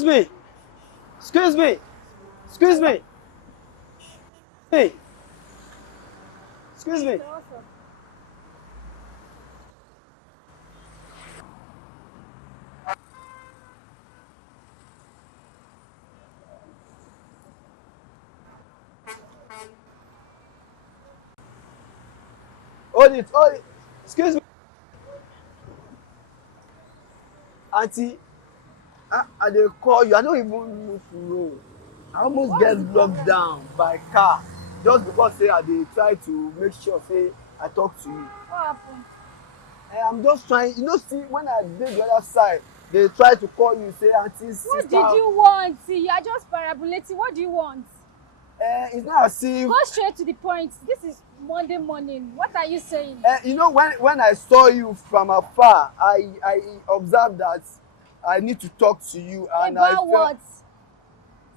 Excuse me. Excuse me. Excuse me. Hey. Excuse me. Hold it. Hold it. Excuse me. Auntie, I dey call you. I don't even look road. I almost What's get the locked problem? down by car just because say I dey try to make sure say I talk to you. What happened? I'm just trying, you know, see, when I dey the other side, they try to call you, say, auntie, What did sister. you want? See, you are just parabolating. What do you want? It's not as if, Go straight to the point. This is Monday morning. What are you saying? you know, when I saw you from afar, I observed that I need to talk to you, and I About felt, what?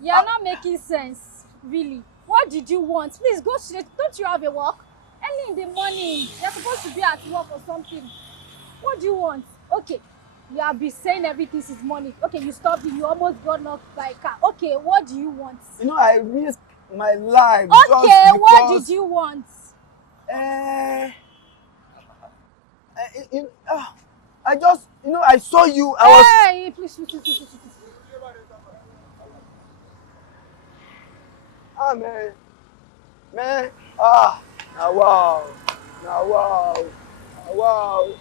You are ah, not making sense, really. What did you want? Please go straight. Don't you have a work? Early in the morning, you're supposed to be at work or something. What do you want? Okay, you have been saying everything since morning. Okay, you stopped it. You almost got knocked by a car. Okay, what do you want? you know, I risk my life just Okay, what did because, you want? uh, I just, you know, I saw you, I was, Hey, please. man, man, ah, now wow, now wow, now wow.